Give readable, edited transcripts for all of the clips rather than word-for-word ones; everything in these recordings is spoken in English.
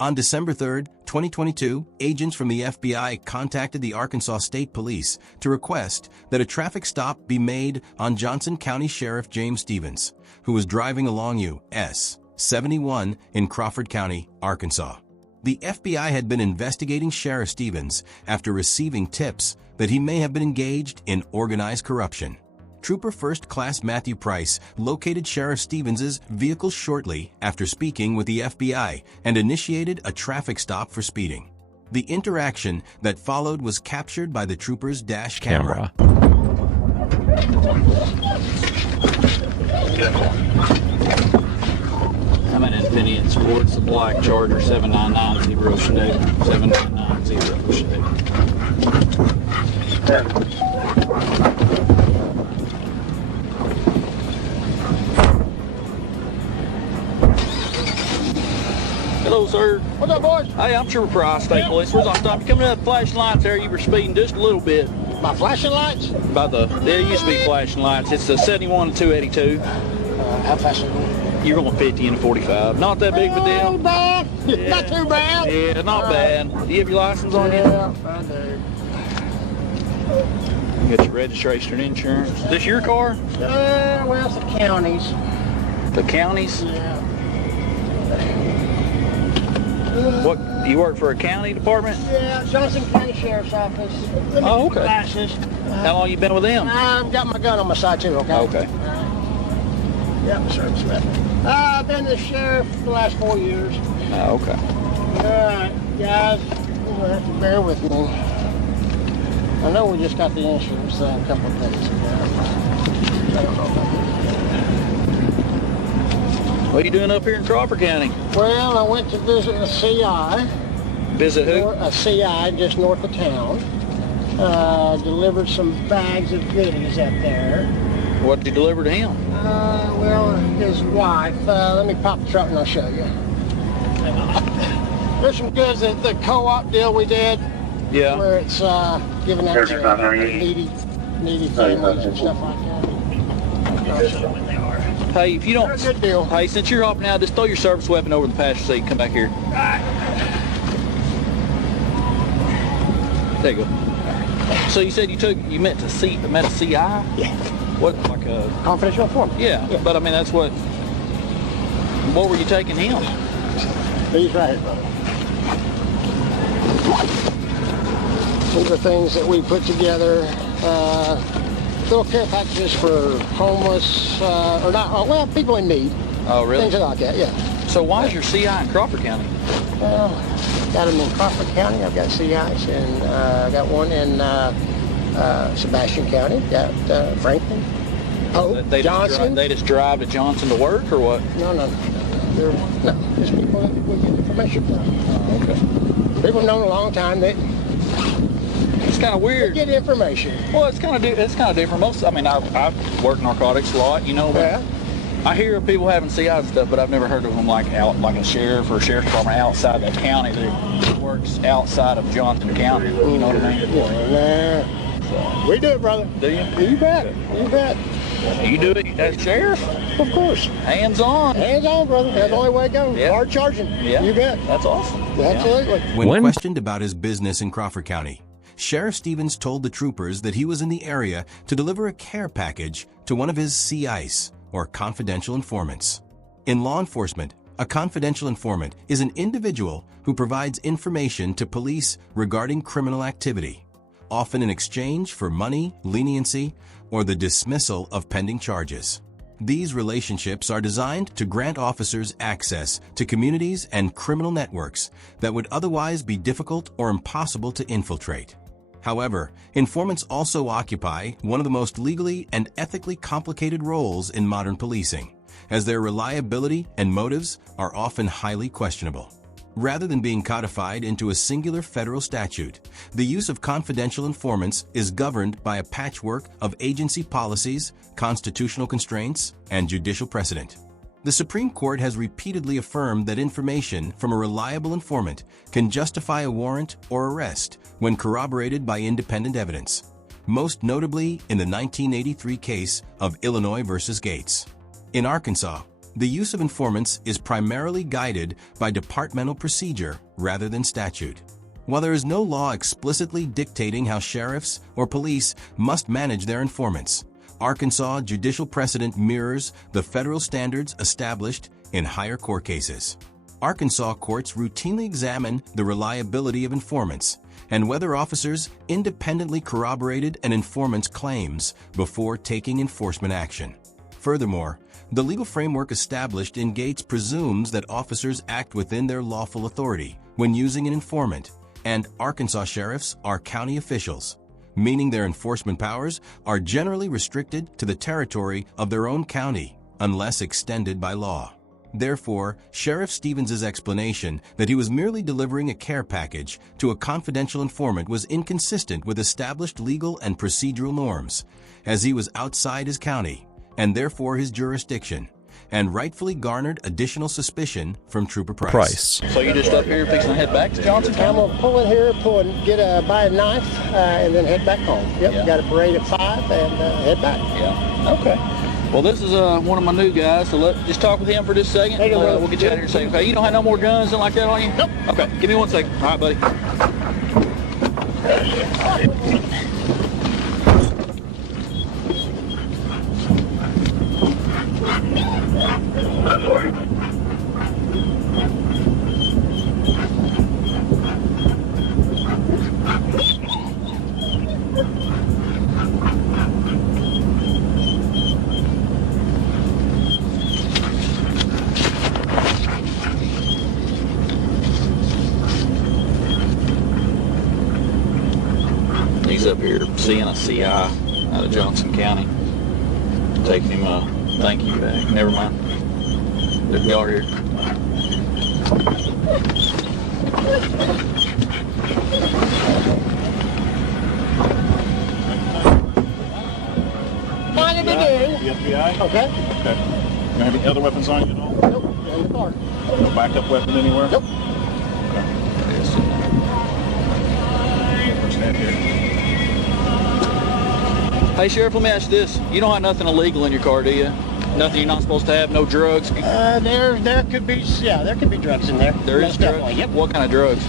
On December 3, 2022, agents from the FBI contacted the Arkansas State Police to request that a traffic stop be made on Johnson County Sheriff James Stevens, who was driving along US 71 in Crawford County, Arkansas. The FBI had been investigating Sheriff Stevens after receiving tips that he may have been engaged in organized corruption. Trooper First Class Matthew Price located Sheriff Stevens' vehicle shortly after speaking with the FBI and initiated a traffic stop for speeding. The interaction that followed was captured by the trooper's dash camera. I'm an Infiniti Sports, the black Charger 7990 Chevy. 7990 Chevy. Hello, sir. What's up, boys? Hey, I'm Trooper Price, State Police. Where's on stop? You coming up flashing lights there? You were speeding just a little bit. My flashing lights? There used to be flashing lights. It's the 71 and 282. How fast are you going? You're going 50 and 45. Not that big of a deal. Not bad. Yeah. Not too bad. Yeah, not bad. Do you have your license on you? Yeah, I do. You got your registration and insurance. Is this your car? Well, it's the county's. The county's? Yeah. What? You work for a county department? Yeah, Johnson County Sheriff's Office. Oh, okay. Glasses. How long you been with them? I've got my gun on my side, too, okay? Okay. Yep, service weapon. I've been the sheriff for the last 4 years. Oh, okay. All right, guys, you're going to have to bear with me. I know we just got the insurance a couple of days ago. I don't know about this. What are you doing up here in Crawford County? Well, I went to visit a CI. Visit who? A CI just north of town. Delivered some bags of goodies up there. What did you deliver to him? Well, his wife. Let me pop the truck and I'll show you. There's some goods at the co-op deal we did. Yeah. Where it's giving out to needy families and stuff like that. I'll show you what they are. Hey, if you don't... They're a good deal. Hey, since you're hopping out, just throw your service weapon over the passenger seat. Come back here. All right. There you go. So you said you met a CI? Yeah. What, like a... Confidential informant. Yeah, but I mean, that's what were you taking him? These right here, brother. These are things that we put together. Little care packages for homeless, or not, well, people in need. Oh, really? Things like that, yeah. So why is your CI in Crawford County? Well, got them in Crawford County. I've got CIs, and I got one in Sebastian County. Got Franklin, Pope, Johnson. They just drive to Johnson to work, or what? No. Just people that we get information from. Oh, okay. People have known a long time that It's kind of weird. get information. Well, it's kind of different. I mean, I've worked narcotics a lot, you know. But Yeah. I hear of people having CI and stuff, but I've never heard of them like a sheriff or a sheriff's department outside the county that works outside of Johnson County. You know what I mean? Yeah. We do it, brother. Do you? You bet. You bet. You do it as sheriff? Of course. Hands on. Hands on, brother. That's the only way to go. Yeah. Hard charging. Yeah. You bet. That's awesome. Absolutely. When questioned about his business in Crawford County, Sheriff Stevens told the troopers that he was in the area to deliver a care package to one of his CIs, or confidential informants. In law enforcement, a confidential informant is an individual who provides information to police regarding criminal activity, often in exchange for money, leniency, or the dismissal of pending charges. These relationships are designed to grant officers access to communities and criminal networks that would otherwise be difficult or impossible to infiltrate. However, informants also occupy one of the most legally and ethically complicated roles in modern policing, as their reliability and motives are often highly questionable. Rather than being codified into a singular federal statute, the use of confidential informants is governed by a patchwork of agency policies, constitutional constraints, and judicial precedent. The Supreme Court has repeatedly affirmed that information from a reliable informant can justify a warrant or arrest when corroborated by independent evidence, most notably in the 1983 case of Illinois versus Gates. In Arkansas, The use of informants is primarily guided by departmental procedure rather than statute. While there is no law explicitly dictating how sheriffs or police must manage their informants, Arkansas judicial precedent mirrors the federal standards established in higher court cases. Arkansas courts routinely examine the reliability of informants and whether officers independently corroborated an informant's claims before taking enforcement action. Furthermore, the legal framework established in Gates presumes that officers act within their lawful authority when using an informant, and Arkansas sheriffs are county officials, meaning their enforcement powers are generally restricted to the territory of their own county unless extended by law. Therefore, Sheriff Stevens' explanation that he was merely delivering a care package to a confidential informant was inconsistent with established legal and procedural norms, as he was outside his county and therefore his jurisdiction, and rightfully garnered additional suspicion from Trooper Price. So you just up here fixing to head back to Johnson County? I'm going to pull in here, buy a knife, and then head back home. Yep, Yeah. got a parade at 5 and head back. Yeah. Okay. Well, this is one of my new guys, so just talk with him for just a second. Hey, We'll get you out of here safe. Okay, you don't have no more guns and like that on you? Nope. Okay, give me 1 second. All right, buddy. He's up here seeing a CI out of Johnson County. Taking him a thank you back. Never mind. Y'all are here. Fine to do. The FBI? Okay. Okay. You have any other weapons on you at all? Nope. In the car. No backup weapon anywhere? Nope. Okay. Stand here. Hey, Sheriff, let me ask you this. You don't have nothing illegal in your car, do you? Nothing you're not supposed to have? No drugs? There could be drugs in there. There is Most drugs? definitely. Yep. What kind of drugs?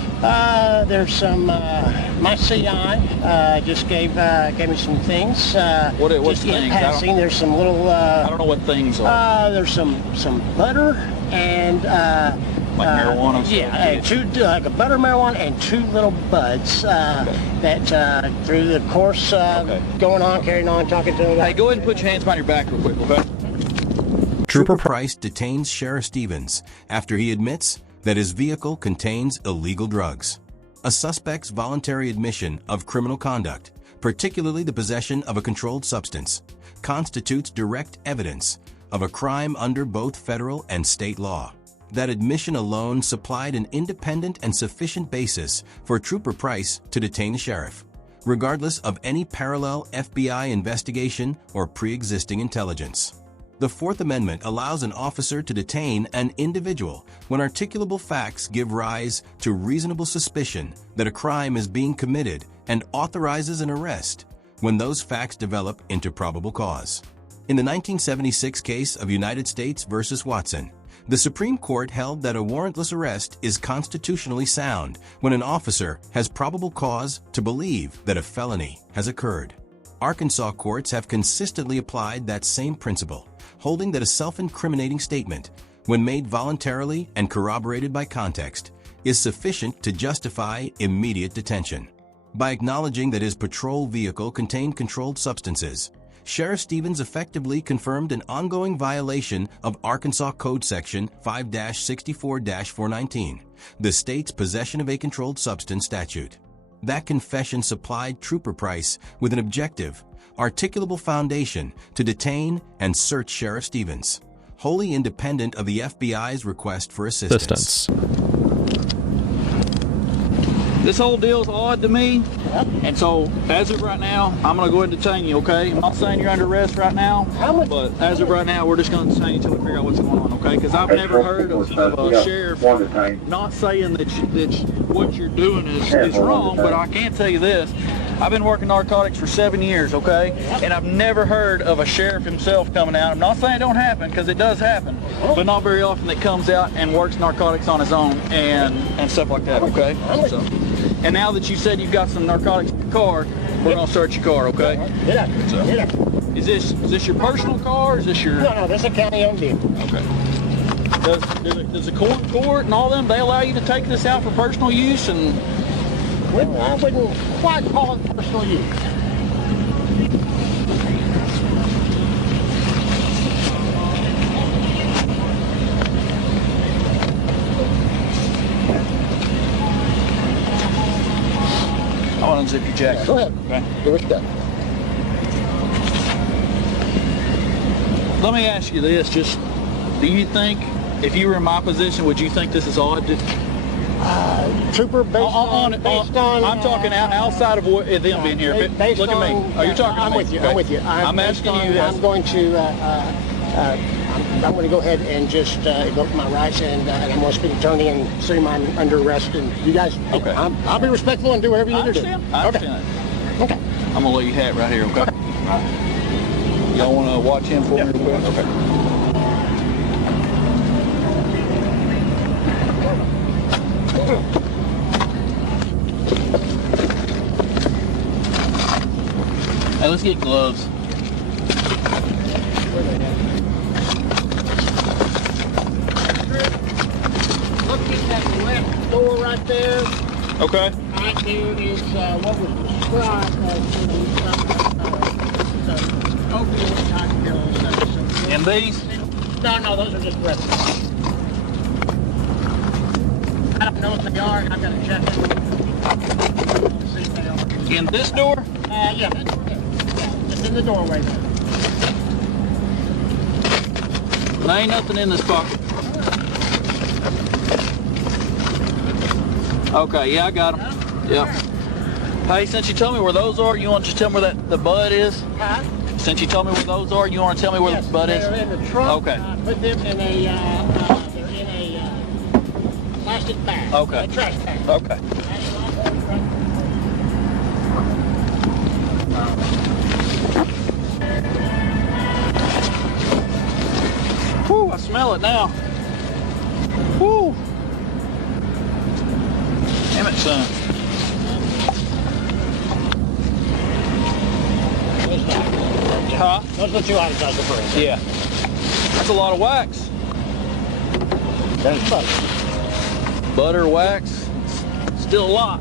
There's some. My CI just gave me some things. What's just in things? passing. There's some little. I don't know what things are. There's some butter and. Like marijuana? Yeah, and like a butter marijuana and 2 little buds that through the course carrying on, talking to them. Hey, go ahead and put your hands behind your back real quick, okay? Trooper Price detains Sheriff Stevens after he admits that his vehicle contains illegal drugs. A suspect's voluntary admission of criminal conduct, particularly the possession of a controlled substance, constitutes direct evidence of a crime under both federal and state law. That admission alone supplied an independent and sufficient basis for Trooper Price to detain the sheriff, regardless of any parallel FBI investigation or pre-existing intelligence. The Fourth Amendment allows an officer to detain an individual when articulable facts give rise to reasonable suspicion that a crime is being committed and authorizes an arrest when those facts develop into probable cause. In the 1976 case of United States v. Watson, the Supreme Court held that a warrantless arrest is constitutionally sound when an officer has probable cause to believe that a felony has occurred. Arkansas courts have consistently applied that same principle, holding that a self-incriminating statement, when made voluntarily and corroborated by context, is sufficient to justify immediate detention. By acknowledging that his patrol vehicle contained controlled substances, Sheriff Stevens effectively confirmed an ongoing violation of Arkansas Code Section 5-64-419, the state's possession of a controlled substance statute. That confession supplied Trooper Price with an objective, articulable foundation to detain and search Sheriff Stevens, wholly independent of the FBI's request for assistance. This whole deal's odd to me, and so as of right now, I'm going to go ahead and detain you, okay? I'm not saying you're under arrest right now, but as of right now, we're just going to detain you until we figure out what's going on, okay? Because I've never heard of a sheriff not saying that what you're doing is wrong, but I can tell you this. I've been working narcotics for 7 years, okay? Yep. And I've never heard of a sheriff himself coming out. I'm not saying it don't happen, because it does happen, but not very often that comes out and works narcotics on his own and stuff like that, okay? So, and now that you said you've got some narcotics in your car, we're gonna search your car, okay? Get up. So, Get up. is this your personal car, or is this your... No, this is a county-owned vehicle. Okay. Does the court and all them, they allow you to take this out for personal use? And I wouldn't quite call it personal use. I want to unzip your jacket. Go ahead. Okay. Do what you got. Let me ask you this, just, do you think, if you were in my position, would you think this is odd? Trooper, based on I'm talking outside of them being here. based Look at me. on- Oh, you're talking to I'm me. with you. Okay. I'm with you. I'm based asking on- you this. I'm going to I'm going to go ahead and just invoke my rights, and I'm going to speak attorney and say I'm under arrest. And you guys, Okay. I'll be respectful and do whatever you I need to do. understand. I understand that. Okay. I'm gonna let you hat right here, okay? Y'all want to watch him for me real quick? Okay. Hey, let's get gloves. Look at that left door right there. Okay. Right there is what was described as the opioid type pills. And these? No, those are just replicas. I don't know what they are. I've got to check them. See if they are. In this door? Yeah, that's okay. Yeah, it's in the doorway there. There ain't nothing in this pocket. Okay, yeah, I got them. Yeah. Hey, since you told me where those are, you want to just tell me where the bud is? Huh? Since you told me where those are, you want to tell me where Yes, the bud is? they're in the trunk. Okay. Put them in they're in a plastic bag. Okay. A trash bag. Okay. Whew, I smell it now. Whew. Damn it, son. Huh? Those are the two items I was referring to. Yeah. That's a lot of wax. There's butter. Butter, wax, still a lot.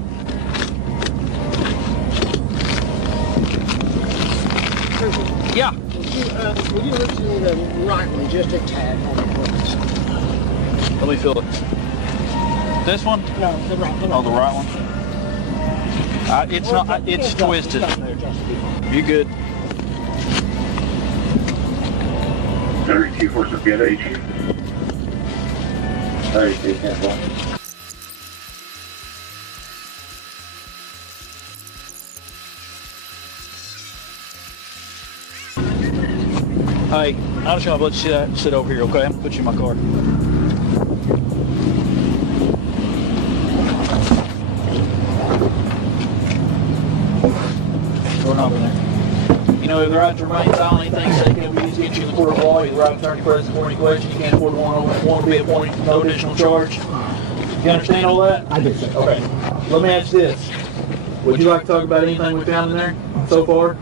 Yeah. Would you listen to the right one just a tad on the front? Let me feel it. This one? No, the right one. Oh, the right one. It's not. It's twisted. You good? 32 for Sophia H. 32, 10. Hey, I'm just gonna let you sit over here, okay? I'm gonna put you in my car. Door knob in there. You know, if the right to remain silent, anything said can be used against you in the court of law. You're the right attorney present for any question. You can't afford one to be appointed for no additional charge. You understand all that? I do, sir. Okay. Let me ask you this. Would you like to talk about anything we found in there so far?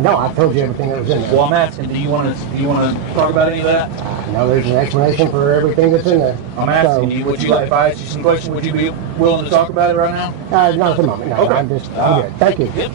No, I told you everything that was in there. Well, I'm asking, do you want to talk about any of that? No, there's an explanation for everything that's in there. I'm asking you, would you like, if I asked you some questions, would you be willing to talk about it right now? Not at the moment. No, Okay. I'm good. Thank you. Yep.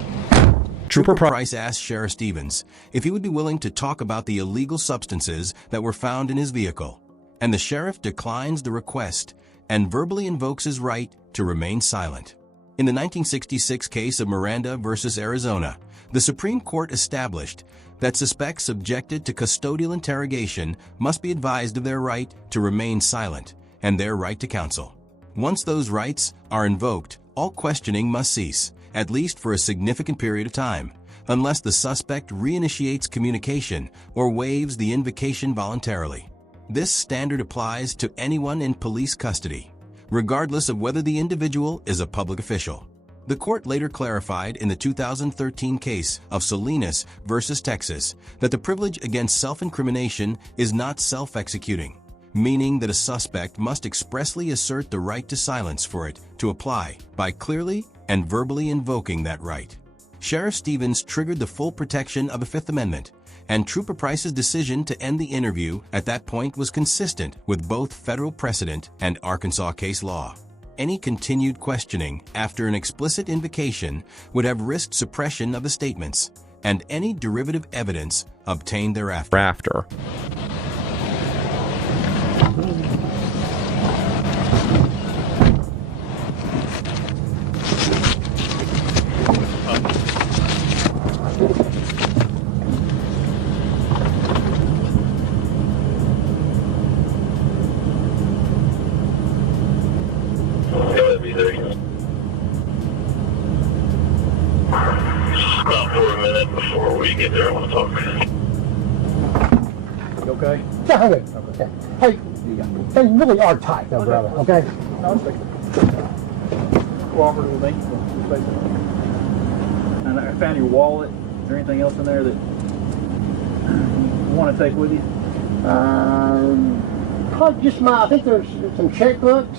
Trooper Price asked Sheriff Stevens if he would be willing to talk about the illegal substances that were found in his vehicle, and the sheriff declines the request and verbally invokes his right to remain silent. In the 1966 case of Miranda versus Arizona, the Supreme Court established that suspects subjected to custodial interrogation must be advised of their right to remain silent and their right to counsel. Once those rights are invoked, all questioning must cease, at least for a significant period of time, unless the suspect reinitiates communication or waives the invocation voluntarily. This standard applies to anyone in police custody, regardless of whether the individual is a public official. The court later clarified in the 2013 case of Salinas versus Texas that the privilege against self-incrimination is not self-executing, meaning that a suspect must expressly assert the right to silence for it to apply by clearly and verbally invoking that right. Sheriff Stevens triggered the full protection of the Fifth Amendment, and Trooper Price's decision to end the interview at that point was consistent with both federal precedent and Arkansas case law. Any continued questioning after an explicit invocation would have risked suppression of the statements and any derivative evidence obtained thereafter. About for a minute before we get there, I want to talk. You okay? Yeah, I'm good. Okay. Hey, they really are tight, though, brother. Okay. No, it's okay. Cooperate with me. And I found your wallet. Is there anything else in there that you want to take with you? Probably just I think there's some checkbooks.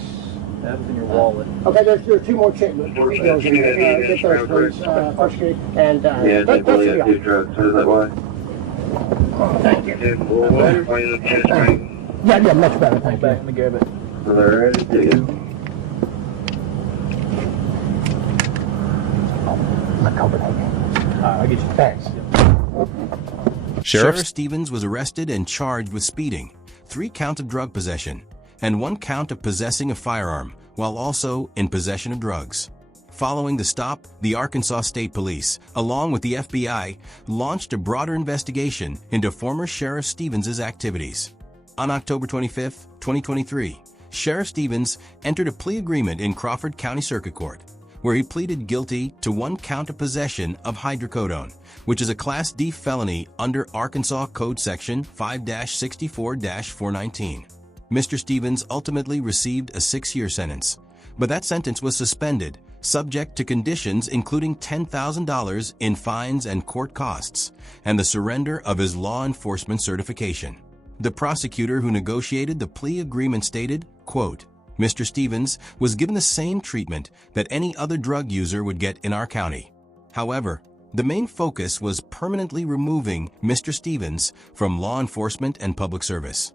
That was in your wallet. Okay, there's 2 more checkbooks. Those in there. Get those, please. First Street. And Yeah, they probably have 2 drugs, so is that why? Thank you. Yeah, much better. Thank Back you. in the garbage. So they're ready to go. My Copenhagen. I'll get you. Thanks. Sheriff Stevens was arrested and charged with speeding, 3 counts of drug possession, and 1 count of possessing a firearm while also in possession of drugs. Following the stop, the Arkansas State Police, along with the FBI, launched a broader investigation into former Sheriff Stevens' activities. On October 25, 2023, Sheriff Stevens entered a plea agreement in Crawford County Circuit Court, where he pleaded guilty to 1 count of possession of hydrocodone, which is a Class D felony under Arkansas Code Section 5-64-419. Mr. Stevens ultimately received a 6-year sentence, but that sentence was suspended, subject to conditions including $10,000 in fines and court costs, and the surrender of his law enforcement certification. The prosecutor who negotiated the plea agreement stated, quote, "Mr. Stevens was given the same treatment that any other drug user would get in our county. However, the main focus was permanently removing Mr. Stevens from law enforcement and public service."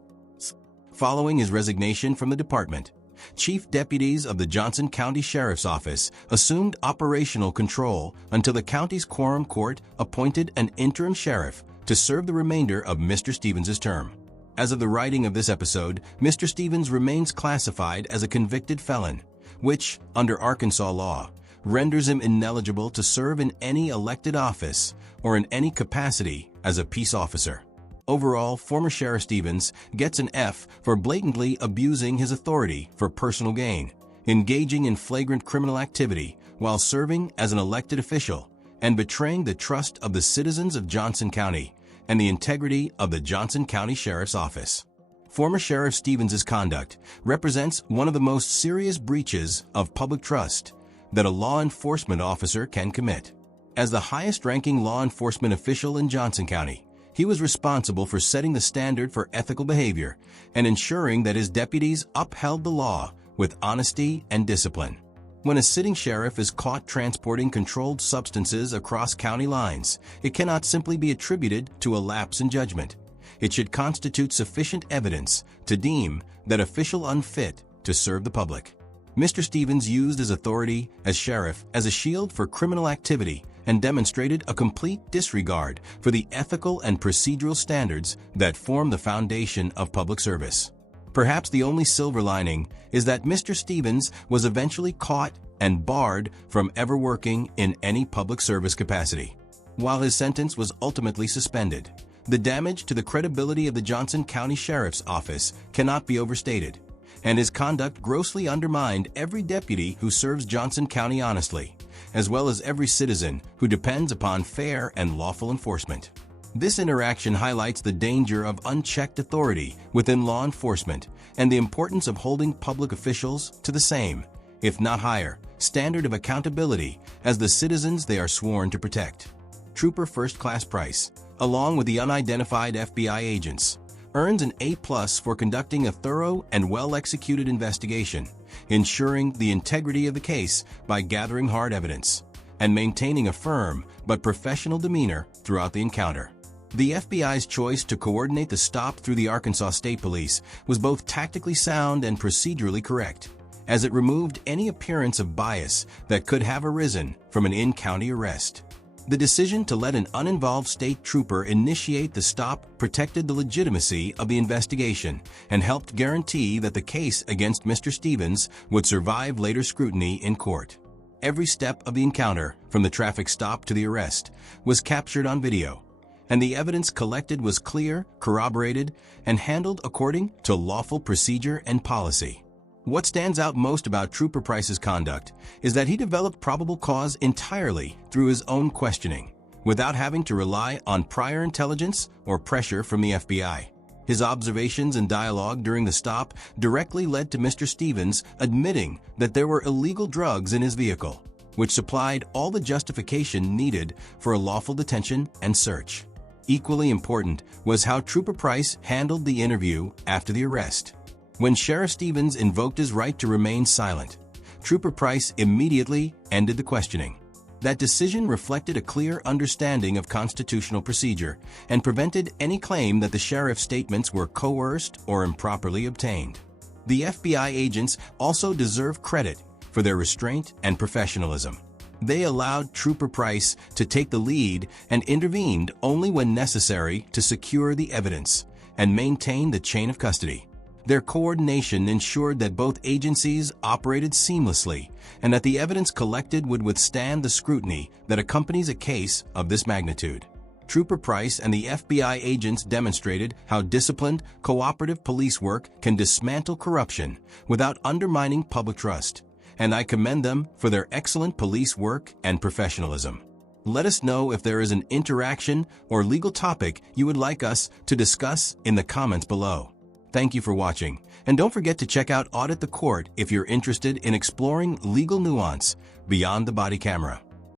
Following his resignation from the department, chief deputies of the Johnson County Sheriff's Office assumed operational control until the county's quorum court appointed an interim sheriff to serve the remainder of Mr. Stevens' term. As of the writing of this episode, Mr. Stevens remains classified as a convicted felon, which, under Arkansas law, renders him ineligible to serve in any elected office or in any capacity as a peace officer. Overall, former Sheriff Stevens gets an F for blatantly abusing his authority for personal gain, engaging in flagrant criminal activity while serving as an elected official, and betraying the trust of the citizens of Johnson County and the integrity of the Johnson County Sheriff's Office. Former Sheriff Stevens' conduct represents one of the most serious breaches of public trust that a law enforcement officer can commit. As the highest-ranking law enforcement official in Johnson County, he was responsible for setting the standard for ethical behavior and ensuring that his deputies upheld the law with honesty and discipline. When a sitting sheriff is caught transporting controlled substances across county lines, it cannot simply be attributed to a lapse in judgment. It should constitute sufficient evidence to deem that official unfit to serve the public. Mr. Stevens used his authority as sheriff as a shield for criminal activity and demonstrated a complete disregard for the ethical and procedural standards that form the foundation of public service. Perhaps the only silver lining is that Mr. Stevens was eventually caught and barred from ever working in any public service capacity. While his sentence was ultimately suspended, the damage to the credibility of the Johnson County Sheriff's Office cannot be overstated, and his conduct grossly undermined every deputy who serves Johnson County honestly, as well as every citizen who depends upon fair and lawful enforcement. This interaction highlights the danger of unchecked authority within law enforcement and the importance of holding public officials to the same, if not higher, standard of accountability as the citizens they are sworn to protect. Trooper First Class Price, along with the unidentified FBI agents, earns an A+ for conducting a thorough and well-executed investigation, ensuring the integrity of the case by gathering hard evidence and maintaining a firm but professional demeanor throughout the encounter. The FBI's choice to coordinate the stop through the Arkansas State Police was both tactically sound and procedurally correct, as it removed any appearance of bias that could have arisen from an in-county arrest. The decision to let an uninvolved state trooper initiate the stop protected the legitimacy of the investigation and helped guarantee that the case against Mr. Stevens would survive later scrutiny in court. Every step of the encounter, from the traffic stop to the arrest, was captured on video, and the evidence collected was clear, corroborated, and handled according to lawful procedure and policy. What stands out most about Trooper Price's conduct is that he developed probable cause entirely through his own questioning, without having to rely on prior intelligence or pressure from the FBI. His observations and dialogue during the stop directly led to Mr. Stevens admitting that there were illegal drugs in his vehicle, which supplied all the justification needed for a lawful detention and search. Equally important was how Trooper Price handled the interview after the arrest. When Sheriff Stevens invoked his right to remain silent, Trooper Price immediately ended the questioning. That decision reflected a clear understanding of constitutional procedure and prevented any claim that the sheriff's statements were coerced or improperly obtained. The FBI agents also deserve credit for their restraint and professionalism. They allowed Trooper Price to take the lead and intervened only when necessary to secure the evidence and maintain the chain of custody. Their coordination ensured that both agencies operated seamlessly and that the evidence collected would withstand the scrutiny that accompanies a case of this magnitude. Trooper Price and the FBI agents demonstrated how disciplined, cooperative police work can dismantle corruption without undermining public trust, and I commend them for their excellent police work and professionalism. Let us know if there is an interaction or legal topic you would like us to discuss in the comments below. Thank you for watching, and don't forget to check out Audit the Court if you're interested in exploring legal nuance beyond the body camera.